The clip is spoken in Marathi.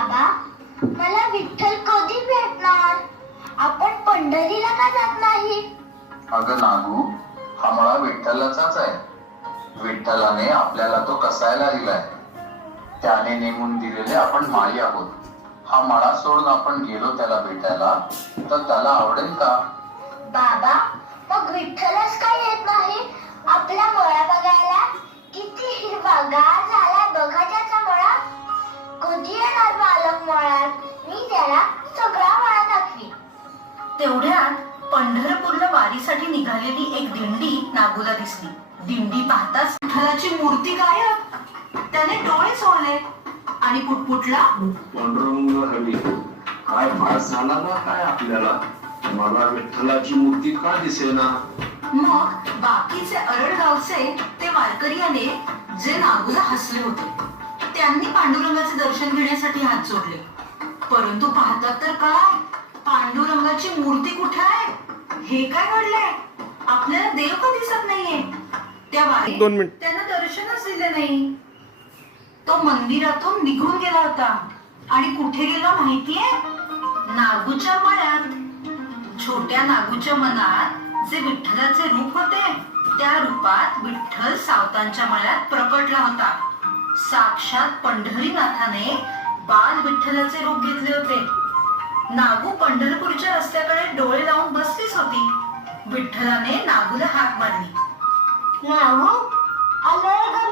बाबा, मला विठ्ठल कधी भेटणार? आपण पंढरीला का जात नाही? अगं नागू, हा मळा विठ्ठलाचाच आहे. विठ्ठलाने आपल्याला तो कसायला दिलाय. त्याने नेमून दिलेले आपण माळी आहोत. हा मळा सोडून आपण गेलो त्याला भेटायला तर त्याला आवडेल का? बाबा, मग विठ्ठलच का येत नाही आपला मळा बघायला? किती हिरवागार झाला बघा त्याचा मळा. कधी येणार बालक मळ्यात? मी त्याला सगळा मळा दाखवी. तेवढ्यात पंढरपूरला वारीसाठी निघालेली एक दिंडी नागूला दिसली. दिंडी पाहताच विठ्ठलाची मूर्ती गायब. त्याने डोळे चोळले आणि पुटपुटला, पांडुरंग हरी, काय भास झाला ना काय आपल्याला? मला विठ्ठलाची मूर्ती का दिसेना? मग बाकीचे अरडगावचे ते वारकरी आले जे नागूला हसले होते. त्यांनी पांडुरंगाचे दर्शन घेण्यासाठी हात जोडले. परंतु पाहतात तर काय, पांडुरंगाची मूर्ती कुठे आहे? हे काय घडलंय? आपल्याला देव का दिसत नाहीये? त्या वारीत त्यांना दर्शनच दिले नाही. तो मंदिरातून निघून गेला होता आणि कुठे गेला माहितीये? नागूच्या मळ्यात. छोट्या नागूच्या मनात जे विठ्ठलाचे रूप होते त्या रूपात विठ्ठल सावतांच्या मळ्यात प्रकटला होता. साक्षात पंढरीनाथाने बाल विठ्ठलाचे रूप घेतले होते. नागू पंढरपूरच्या रस्त्याकडे डोळे लावून बसलीच होती. विठ्ठलाने नागूला हाक मारली. नागू, आलोय ग